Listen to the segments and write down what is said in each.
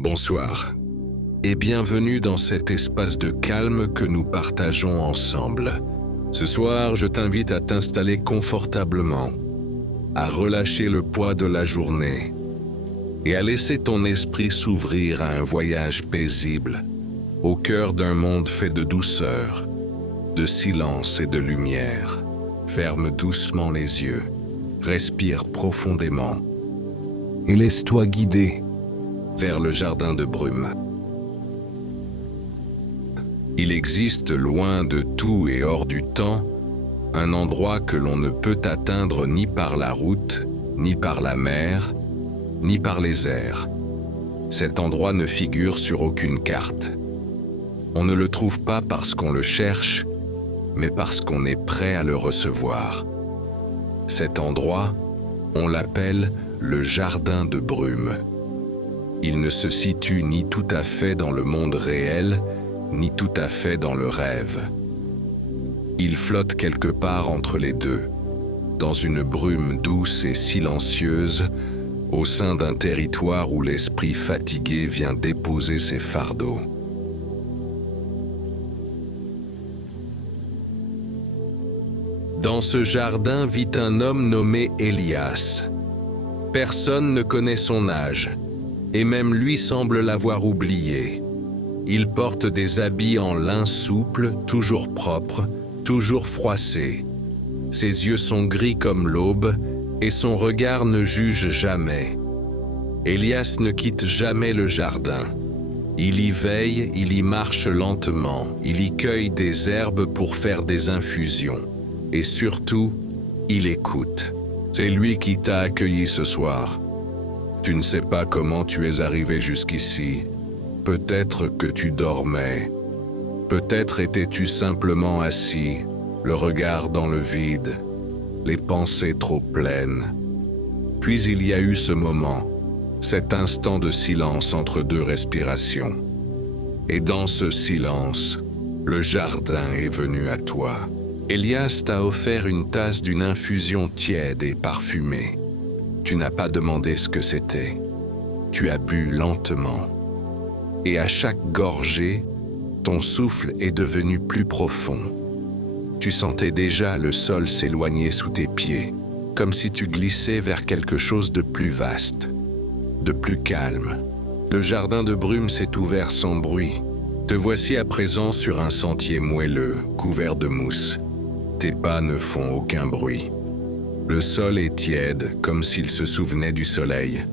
Bonsoir et bienvenue dans cet espace de calme que nous partageons ensemble. Ce soir, je t'invite à t'installer confortablement, à relâcher le poids de la journée et à laisser ton esprit s'ouvrir à un voyage paisible au cœur d'un monde fait de douceur, de silence et de lumière. Ferme doucement les yeux, respire profondément et laisse-toi guider vers le jardin de brume. Il existe loin de tout et hors du temps, un endroit que l'on ne peut atteindre ni par la route, ni par la mer, ni par les airs. Cet endroit ne figure sur aucune carte. On ne le trouve pas parce qu'on le cherche, mais parce qu'on est prêt à le recevoir. Cet endroit, on l'appelle le jardin de brume. Il ne se situe ni tout à fait dans le monde réel, ni tout à fait dans le rêve. Il flotte quelque part entre les deux, dans une brume douce et silencieuse, au sein d'un territoire où l'esprit fatigué vient déposer ses fardeaux. Dans ce jardin vit un homme nommé Elias. Personne ne connaît son âge, et même lui semble l'avoir oublié. Il porte des habits en lin souple, toujours propres, toujours froissés. Ses yeux sont gris comme l'aube, et son regard ne juge jamais. Elias ne quitte jamais le jardin. Il y veille, il y marche lentement, il y cueille des herbes pour faire des infusions. Et surtout, il écoute. C'est lui qui t'a accueilli ce soir. Tu ne sais pas comment tu es arrivé jusqu'ici. Peut-être que tu dormais. Peut-être étais-tu simplement assis, le regard dans le vide, les pensées trop pleines. Puis il y a eu ce moment, cet instant de silence entre deux respirations. Et dans ce silence, le jardin est venu à toi. Elias t'a offert une tasse d'une infusion tiède et parfumée. Tu n'as pas demandé ce que c'était. Tu as bu lentement. Et à chaque gorgée, ton souffle est devenu plus profond. Tu sentais déjà le sol s'éloigner sous tes pieds, comme si tu glissais vers quelque chose de plus vaste, de plus calme. Le jardin de brume s'est ouvert sans bruit. Te voici à présent sur un sentier moelleux, couvert de mousse. Tes pas ne font aucun bruit. Le sol est tiède, comme s'il se souvenait du soleil.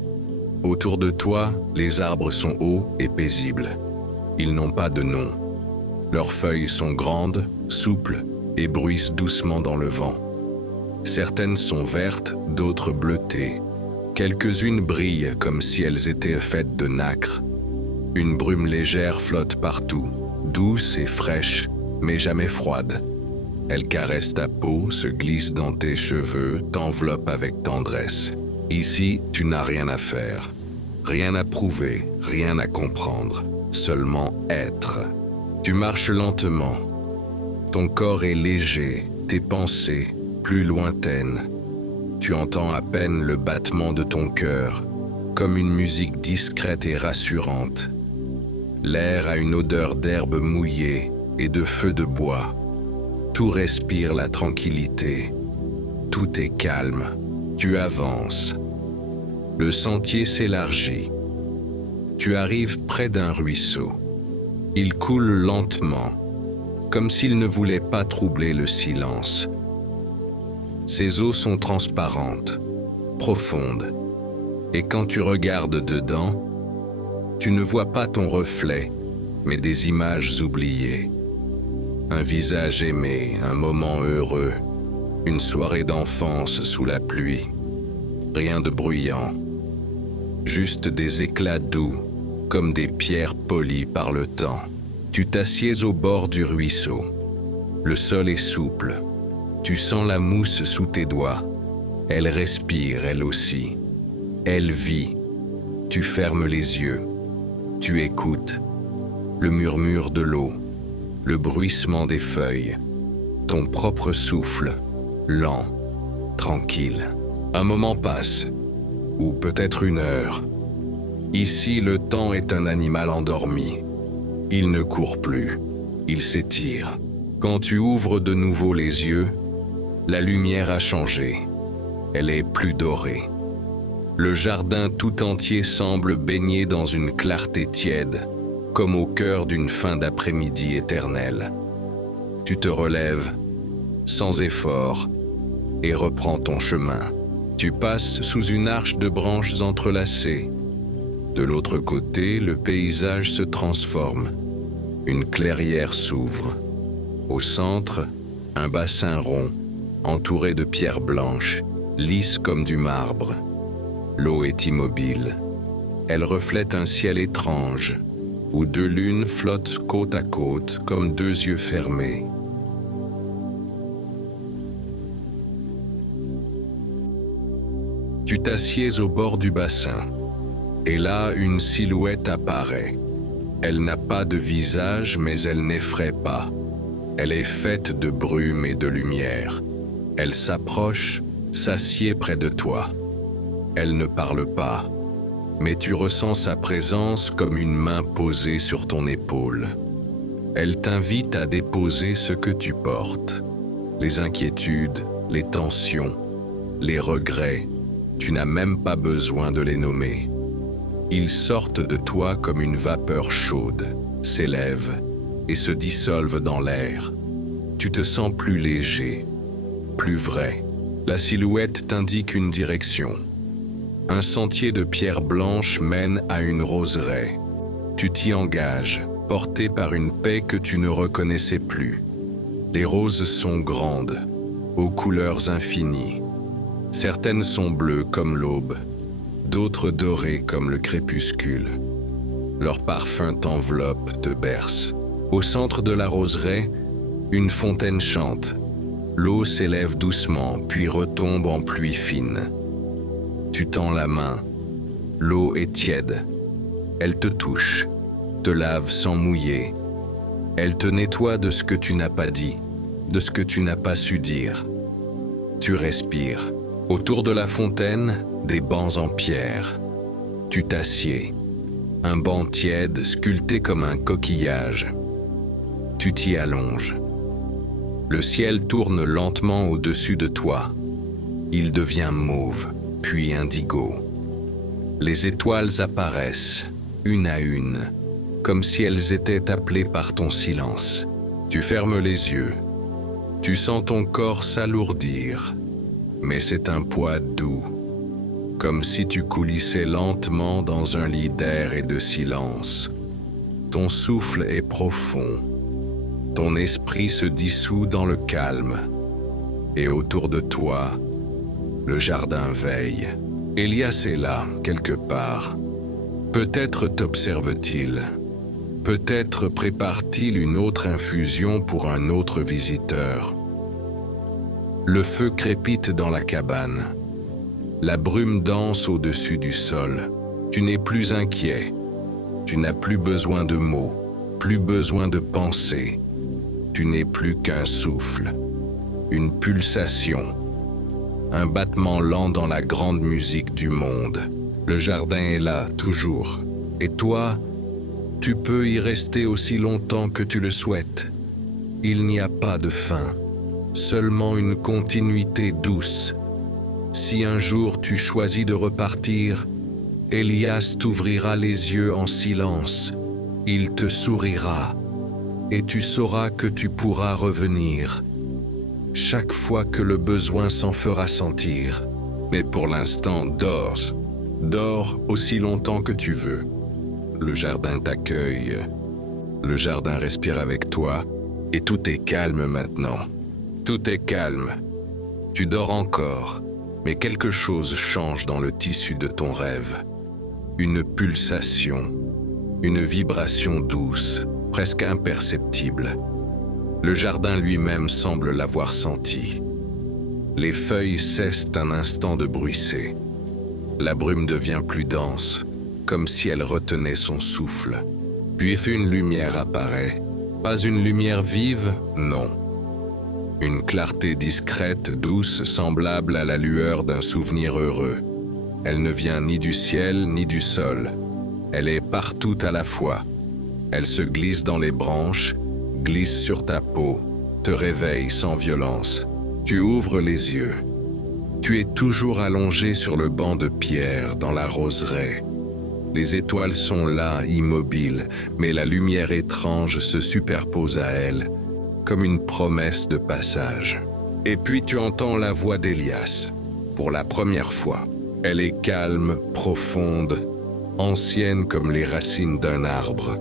Autour de toi, les arbres sont hauts et paisibles. Ils n'ont pas de nom. Leurs feuilles sont grandes, souples et bruissent doucement dans le vent. Certaines sont vertes, d'autres bleutées. Quelques-unes brillent comme si elles étaient faites de nacre. Une brume légère flotte partout, douce et fraîche, mais jamais froide. Elle caresse ta peau, se glisse dans tes cheveux, t'enveloppe avec tendresse. Ici, tu n'as rien à faire, rien à prouver, rien à comprendre, seulement être. Tu marches lentement. Ton corps est léger, tes pensées plus lointaines. Tu entends à peine le battement de ton cœur, comme une musique discrète et rassurante. L'air a une odeur d'herbe mouillée et de feu de bois. Tout respire la tranquillité. Tout est calme. Tu avances. Le sentier s'élargit. Tu arrives près d'un ruisseau. Il coule lentement, comme s'il ne voulait pas troubler le silence. Ses eaux sont transparentes, profondes, et quand tu regardes dedans, tu ne vois pas ton reflet, mais des images oubliées. Un visage aimé, un moment heureux, une soirée d'enfance sous la pluie. Rien de bruyant, juste des éclats doux, comme des pierres polies par le temps. Tu t'assieds au bord du ruisseau. Le sol est souple. Tu sens la mousse sous tes doigts. Elle respire, elle aussi. Elle vit. Tu fermes les yeux. Tu écoutes. Le murmure de l'eau. Le bruissement des feuilles. Ton propre souffle. Lent. Tranquille. Un moment passe. Ou peut-être une heure. Ici, le temps est un animal endormi. Il ne court plus, il s'étire. Quand tu ouvres de nouveau les yeux, la lumière a changé. Elle est plus dorée. Le jardin tout entier semble baigné dans une clarté tiède, comme au cœur d'une fin d'après-midi éternelle. Tu te relèves, sans effort, et reprends ton chemin. Tu passes sous une arche de branches entrelacées. De l'autre côté, le paysage se transforme. Une clairière s'ouvre. Au centre, un bassin rond, entouré de pierres blanches, lisses comme du marbre. L'eau est immobile. Elle reflète un ciel étrange, où deux lunes flottent côte à côte comme deux yeux fermés. Tu t'assieds au bord du bassin, et là une silhouette apparaît. Elle n'a pas de visage, mais elle n'effraie pas. Elle est faite de brume et de lumière. Elle s'approche, s'assied près de toi. Elle ne parle pas, mais tu ressens sa présence comme une main posée sur ton épaule. Elle t'invite à déposer ce que tu portes. Les inquiétudes, les tensions, les regrets, tu n'as même pas besoin de les nommer. Ils sortent de toi comme une vapeur chaude, s'élèvent et se dissolvent dans l'air. Tu te sens plus léger, plus vrai. La silhouette t'indique une direction. Un sentier de pierres blanches mène à une roseraie. Tu t'y engages, porté par une paix que tu ne reconnaissais plus. Les roses sont grandes, aux couleurs infinies. Certaines sont bleues comme l'aube, d'autres dorées comme le crépuscule. Leur parfum t'enveloppe, te berce. Au centre de la roseraie, une fontaine chante. L'eau s'élève doucement, puis retombe en pluie fine. Tu tends la main. L'eau est tiède. Elle te touche, te lave sans mouiller. Elle te nettoie de ce que tu n'as pas dit, de ce que tu n'as pas su dire. Tu respires. Autour de la fontaine, des bancs en pierre. Tu t'assieds. Un banc tiède, sculpté comme un coquillage. Tu t'y allonges. Le ciel tourne lentement au-dessus de toi. Il devient mauve, puis indigo. Les étoiles apparaissent, une à une, comme si elles étaient appelées par ton silence. Tu fermes les yeux. Tu sens ton corps s'alourdir, mais c'est un poids doux, comme si tu coulissais lentement dans un lit d'air et de silence. Ton souffle est profond. Ton esprit se dissout dans le calme, et autour de toi, le jardin veille. Elias est là, quelque part. Peut-être t'observe-t-il. Peut-être prépare-t-il une autre infusion pour un autre visiteur. Le feu crépite dans la cabane. La brume danse au-dessus du sol. Tu n'es plus inquiet. Tu n'as plus besoin de mots, plus besoin de pensées. Tu n'es plus qu'un souffle, une pulsation, un battement lent dans la grande musique du monde. Le jardin est là, toujours. Et toi, tu peux y rester aussi longtemps que tu le souhaites. Il n'y a pas de fin, seulement une continuité douce. Si un jour tu choisis de repartir, Elias t'ouvrira les yeux en silence. Il te sourira. Et tu sauras que tu pourras revenir, chaque fois que le besoin s'en fera sentir. Mais pour l'instant, dors. Dors aussi longtemps que tu veux. Le jardin t'accueille. Le jardin respire avec toi. Et tout est calme maintenant. Tout est calme. Tu dors encore, mais quelque chose change dans le tissu de ton rêve. Une pulsation, une vibration douce, presque imperceptible. Le jardin lui-même semble l'avoir senti. Les feuilles cessent un instant de bruisser. La brume devient plus dense, comme si elle retenait son souffle. Puis une lumière apparaît. Pas une lumière vive, non. Une clarté discrète, douce, semblable à la lueur d'un souvenir heureux. Elle ne vient ni du ciel ni du sol. Elle est partout à la fois. Elle se glisse dans les branches, glisse sur ta peau, te réveille sans violence. Tu ouvres les yeux. Tu es toujours allongé sur le banc de pierre dans la roseraie. Les étoiles sont là, immobiles, mais la lumière étrange se superpose à elles, comme une promesse de passage. Et puis tu entends la voix d'Elias, pour la première fois. Elle est calme, profonde, ancienne comme les racines d'un arbre.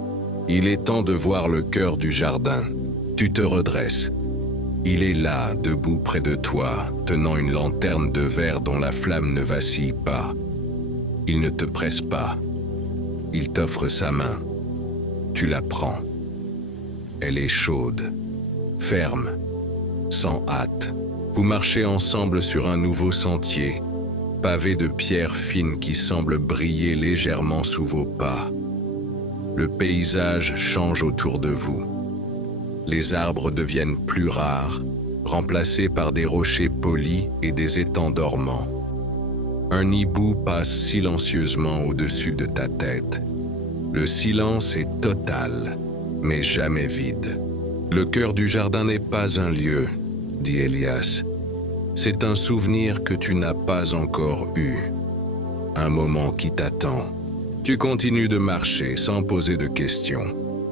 Il est temps de voir le cœur du jardin. Tu te redresses. Il est là, debout près de toi, tenant une lanterne de verre dont la flamme ne vacille pas. Il ne te presse pas. Il t'offre sa main. Tu la prends. Elle est chaude, ferme, sans hâte. Vous marchez ensemble sur un nouveau sentier, pavé de pierres fines qui semblent briller légèrement sous vos pas. Le paysage change autour de vous. Les arbres deviennent plus rares, remplacés par des rochers polis et des étangs dormants. Un hibou passe silencieusement au-dessus de ta tête. Le silence est total, mais jamais vide. Le cœur du jardin n'est pas un lieu, dit Elias. C'est un souvenir que tu n'as pas encore eu. Un moment qui t'attend. Tu continues de marcher sans poser de questions,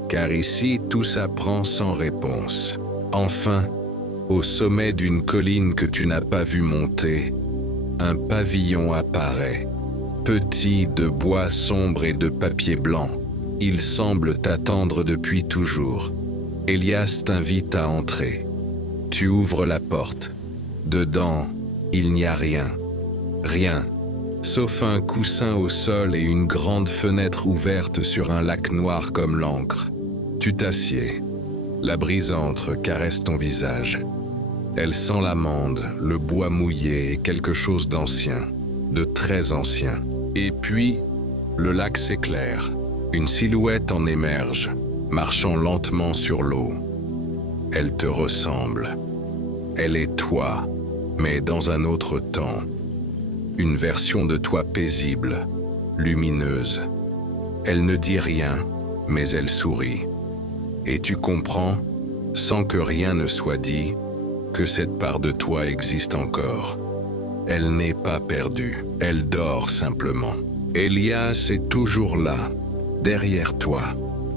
car ici tout s'apprend sans réponse. Enfin, au sommet d'une colline que tu n'as pas vue monter, un pavillon apparaît. Petit, de bois sombre et de papier blanc, il semble t'attendre depuis toujours. Elias t'invite à entrer. Tu ouvres la porte. Dedans, il n'y a rien. Rien, sauf un coussin au sol et une grande fenêtre ouverte sur un lac noir comme l'encre. Tu t'assieds. La brise entre, caresse ton visage. Elle sent l'amande, le bois mouillé et quelque chose d'ancien, de très ancien. Et puis, le lac s'éclaire. Une silhouette en émerge, marchant lentement sur l'eau. Elle te ressemble. Elle est toi, mais dans un autre temps. Une version de toi paisible, lumineuse. Elle ne dit rien, mais elle sourit. Et tu comprends, sans que rien ne soit dit, que cette part de toi existe encore. Elle n'est pas perdue, elle dort simplement. Elias est toujours là, derrière toi.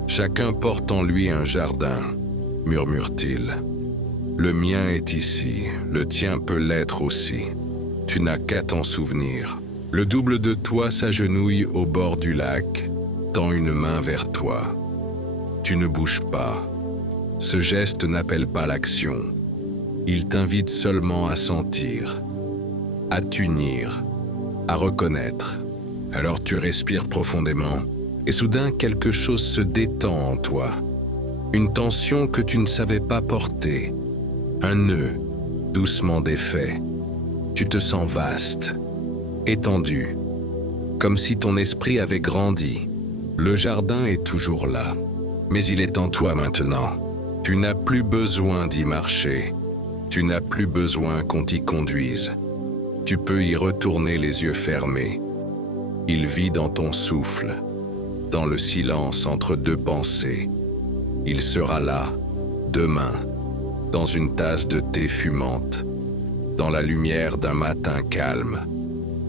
Chacun porte en lui un jardin, murmure-t-il. Le mien est ici, le tien peut l'être aussi. Tu n'as qu'à t'en souvenir. Le double de toi s'agenouille au bord du lac, tend une main vers toi. Tu ne bouges pas. Ce geste n'appelle pas l'action. Il t'invite seulement à sentir, à t'unir, à reconnaître. Alors tu respires profondément, et soudain quelque chose se détend en toi. Une tension que tu ne savais pas porter. Un nœud, doucement défait. Tu te sens vaste, étendu, comme si ton esprit avait grandi. Le jardin est toujours là, mais il est en toi maintenant. Tu n'as plus besoin d'y marcher. Tu n'as plus besoin qu'on t'y conduise. Tu peux y retourner les yeux fermés. Il vit dans ton souffle, dans le silence entre deux pensées. Il sera là, demain, dans une tasse de thé fumante, dans la lumière d'un matin calme,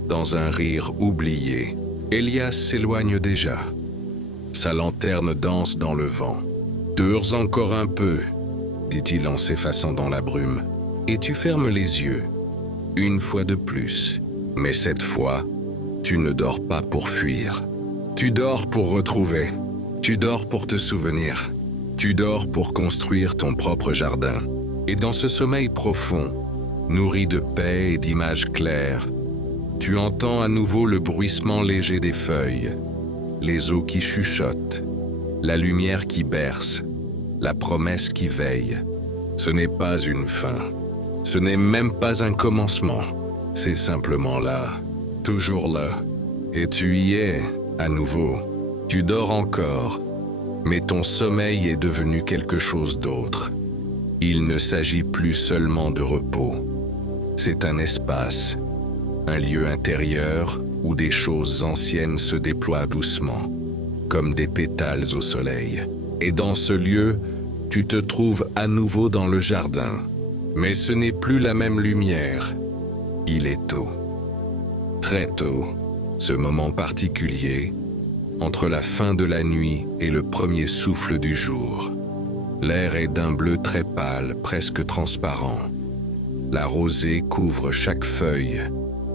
dans un rire oublié. Elias s'éloigne déjà. Sa lanterne danse dans le vent. « Dors encore un peu », dit-il en s'effaçant dans la brume. Et tu fermes les yeux, une fois de plus. Mais cette fois, tu ne dors pas pour fuir. Tu dors pour retrouver. Tu dors pour te souvenir. Tu dors pour construire ton propre jardin. Et dans ce sommeil profond, nourri de paix et d'images claires, tu entends à nouveau le bruissement léger des feuilles, les eaux qui chuchotent, la lumière qui berce, la promesse qui veille. Ce n'est pas une fin. Ce n'est même pas un commencement. C'est simplement là, toujours là. Et tu y es, à nouveau. Tu dors encore, mais ton sommeil est devenu quelque chose d'autre. Il ne s'agit plus seulement de repos. C'est un espace, un lieu intérieur où des choses anciennes se déploient doucement. comme des pétales au soleil. Et dans ce lieu, tu te trouves à nouveau dans le jardin. Mais ce n'est plus la même lumière. Il est tôt. Très tôt, ce moment particulier, entre la fin de la nuit et le premier souffle du jour. L'air est d'un bleu très pâle, presque transparent. La rosée couvre chaque feuille,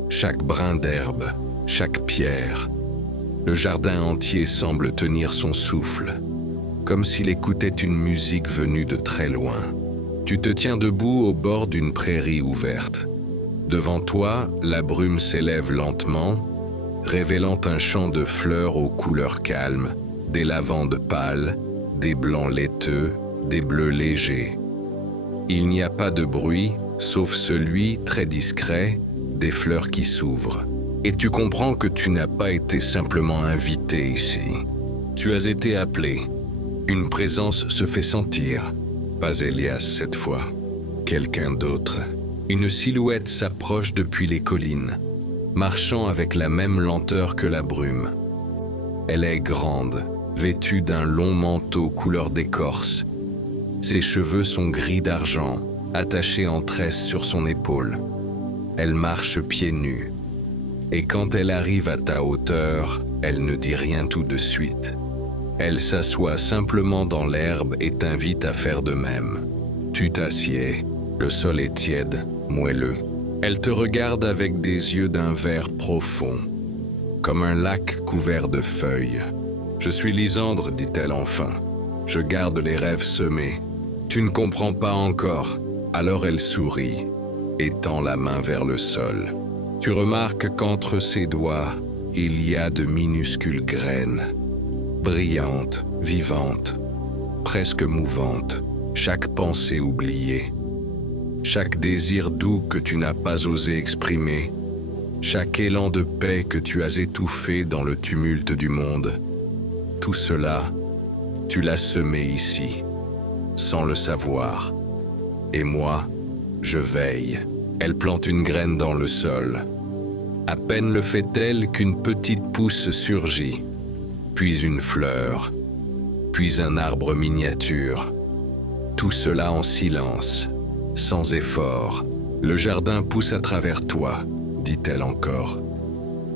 chaque brin d'herbe, chaque pierre. Le jardin entier semble tenir son souffle, comme s'il écoutait une musique venue de très loin. Tu te tiens debout au bord d'une prairie ouverte. Devant toi, la brume s'élève lentement, révélant un champ de fleurs aux couleurs calmes, des lavandes pâles, des blancs laiteux, des bleus légers. Il n'y a pas de bruit, sauf celui, très discret, des fleurs qui s'ouvrent. Et tu comprends que tu n'as pas été simplement invité ici. Tu as été appelé. Une présence se fait sentir. Pas Elias cette fois. Quelqu'un d'autre. Une silhouette s'approche depuis les collines, marchant avec la même lenteur que la brume. Elle est grande, vêtue d'un long manteau couleur d'écorce. Ses cheveux sont gris d'argent, attachés en tresse sur son épaule. Elle marche pieds nus. Et quand elle arrive à ta hauteur, elle ne dit rien tout de suite. Elle s'assoit simplement dans l'herbe et t'invite à faire de même. Tu t'assieds, le sol est tiède, moelleux. Elle te regarde avec des yeux d'un vert profond, comme un lac couvert de feuilles. « Je suis Lysandre, dit-elle enfin. Je garde les rêves semés. Tu ne comprends pas encore. » Alors elle sourit et tend la main vers le sol. Tu remarques qu'entre ses doigts, il y a de minuscules graines, brillantes, vivantes, presque mouvantes, chaque pensée oubliée, chaque désir doux que tu n'as pas osé exprimer, chaque élan de paix que tu as étouffé dans le tumulte du monde. Tout cela, tu l'as semé ici, sans le savoir. Et moi, je veille. Elle plante une graine dans le sol. À peine le fait-elle qu'une petite pousse surgit, puis une fleur, puis un arbre miniature. Tout cela en silence, sans effort. Le jardin pousse à travers toi, dit-elle encore.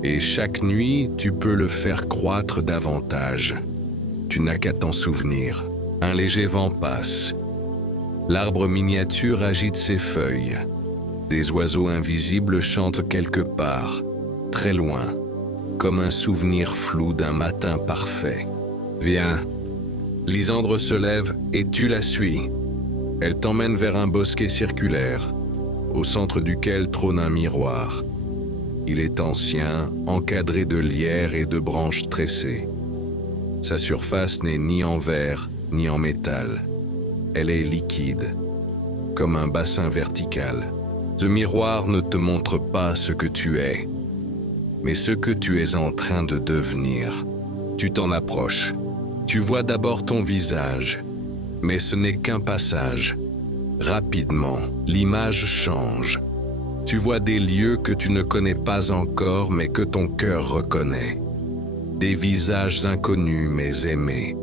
Et chaque nuit, tu peux le faire croître davantage. Tu n'as qu'à t'en souvenir. Un léger vent passe. L'arbre miniature agite ses feuilles. Des oiseaux invisibles chantent quelque part, très loin, comme un souvenir flou d'un matin parfait. Viens. Lysandre se lève et tu la suis. Elle t'emmène vers un bosquet circulaire, au centre duquel trône un miroir. Il est ancien, encadré de lierre et de branches tressées. Sa surface n'est ni en verre, ni en métal. Elle est liquide, comme un bassin vertical. Ce miroir ne te montre pas ce que tu es, mais ce que tu es en train de devenir. Tu t'en approches. Tu vois d'abord ton visage, mais ce n'est qu'un passage. Rapidement, l'image change. Tu vois des lieux que tu ne connais pas encore, mais que ton cœur reconnaît. Des visages inconnus mais aimés.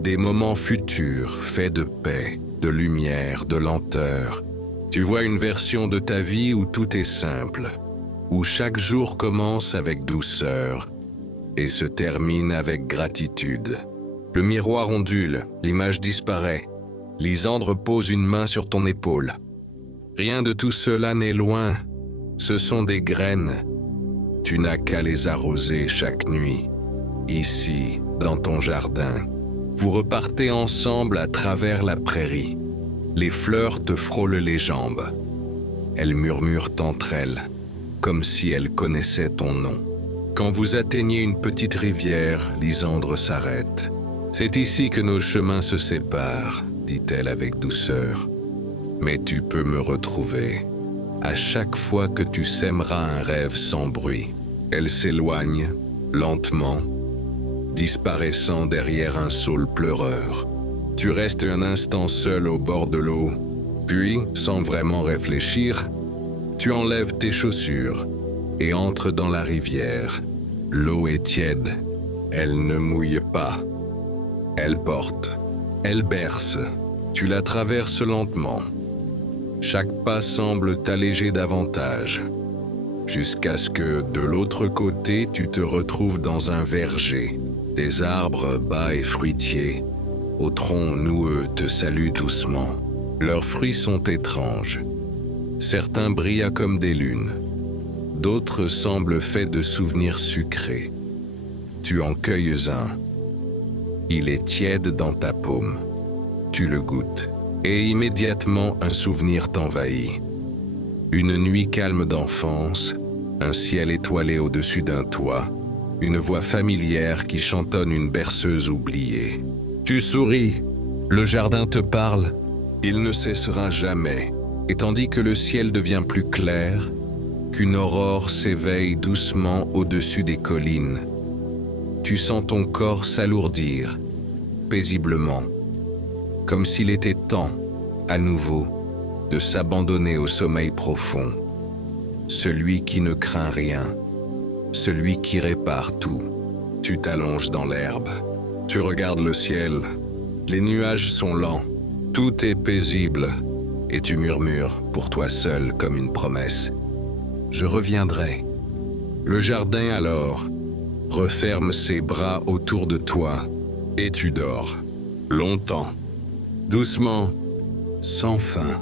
Des moments futurs faits de paix, de lumière, de lenteur. Tu vois une version de ta vie où tout est simple, où chaque jour commence avec douceur et se termine avec gratitude. Le miroir ondule, l'image disparaît. Lysandre pose une main sur ton épaule. Rien de tout cela n'est loin. Ce sont des graines. Tu n'as qu'à les arroser chaque nuit, ici, dans ton jardin. Vous repartez ensemble à travers la prairie. Les fleurs te frôlent les jambes. Elles murmurent entre elles, comme si elles connaissaient ton nom. Quand vous atteignez une petite rivière, Lysandre s'arrête. « C'est ici que nos chemins se séparent, » dit-elle avec douceur. « Mais tu peux me retrouver, à chaque fois que tu sèmeras un rêve sans bruit. » Elle s'éloigne, lentement, disparaissant derrière un saule pleureur. Tu restes un instant seul au bord de l'eau, puis, sans vraiment réfléchir, tu enlèves tes chaussures et entres dans la rivière. L'eau est tiède, Elle ne mouille pas. Elle porte. Elle berce. Tu la traverses lentement. Chaque pas semble t'alléger davantage, jusqu'à ce que, de l'autre côté, tu te retrouves dans un verger. Des arbres bas et fruitiers, aux troncs noueux, te saluent doucement. Leurs fruits sont étranges. Certains brillent comme des lunes. D'autres semblent faits de souvenirs sucrés. Tu en cueilles un. Il est tiède dans ta paume. Tu le goûtes, et immédiatement un souvenir t'envahit. Une nuit calme d'enfance, un ciel étoilé au-dessus d'un toit, une voix familière qui chantonne une berceuse oubliée. Tu souris, le jardin te parle, il ne cessera jamais, et tandis que le ciel devient plus clair, qu'une aurore s'éveille doucement au-dessus des collines, tu sens ton corps s'alourdir, paisiblement, comme s'il était temps, à nouveau, de s'abandonner au sommeil profond. Celui qui ne craint rien, celui qui répare tout. Tu t'allonges dans l'herbe, tu regardes le ciel, les nuages sont lents, tout est paisible, et tu murmures, pour toi seul comme une promesse. Je reviendrai. Le jardin alors referme ses bras autour de toi, et tu dors, longtemps, doucement, sans fin.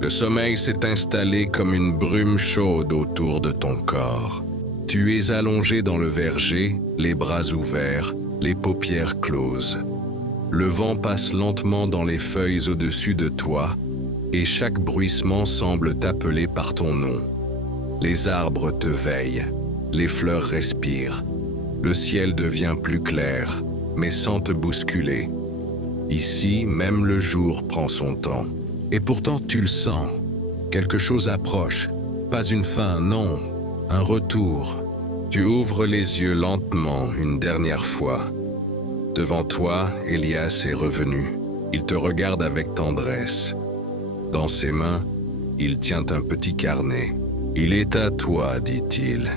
Le sommeil s'est installé comme une brume chaude autour de ton corps. Tu es allongé dans le verger, les bras ouverts, les paupières closes. Le vent passe lentement dans les feuilles au-dessus de toi, et chaque bruissement semble t'appeler par ton nom. Les arbres te veillent, les fleurs respirent. Le ciel devient plus clair, mais sans te bousculer. Ici, même le jour prend son temps. Et pourtant tu le sens. Quelque chose approche. Pas une fin, non. Un retour. Tu ouvres les yeux lentement une dernière fois. Devant toi, Elias est revenu. Il te regarde avec tendresse. Dans ses mains, il tient un petit carnet. Il est à toi, dit-il.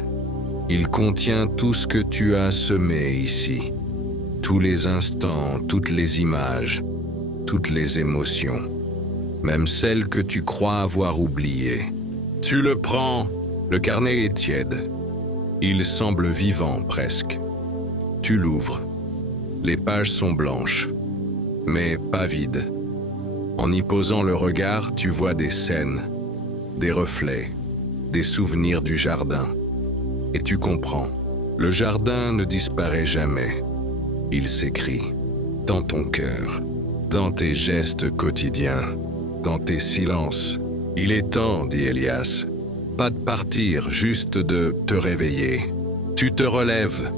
Il contient tout ce que tu as semé ici. Tous les instants, toutes les images, toutes les émotions. Même celles que tu crois avoir oubliées. Tu le prends, le carnet est tiède. Il semble vivant presque. Tu l'ouvres. Les pages sont blanches, mais pas vides. En y posant le regard, tu vois des scènes, des reflets, des souvenirs du jardin. Et tu comprends, le jardin ne disparaît jamais. Il s'écrit dans ton cœur, dans tes gestes quotidiens, dans tes silences. Il est temps, dit Elias. Pas de partir, juste de te réveiller. Tu te relèves.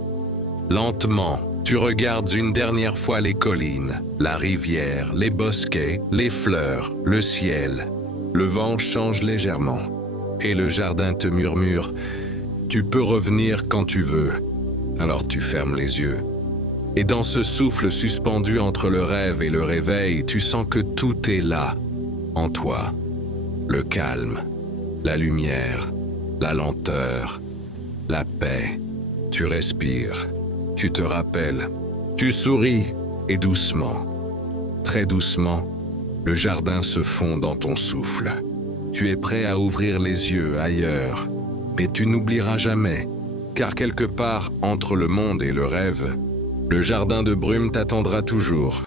Lentement, tu regardes une dernière fois les collines, la rivière, les bosquets, les fleurs, le ciel. Le vent change légèrement. Et le jardin te murmure « Tu peux revenir quand tu veux ». Alors tu fermes les yeux. Et dans ce souffle suspendu entre le rêve et le réveil, tu sens que tout est là, en toi. Le calme, la lumière, la lenteur, la paix. Tu respires, tu te rappelles, tu souris, et doucement, très doucement, le jardin se fond dans ton souffle. Tu es prêt à ouvrir les yeux ailleurs, mais tu n'oublieras jamais, car quelque part entre le monde et le rêve, le jardin de brume t'attendra toujours.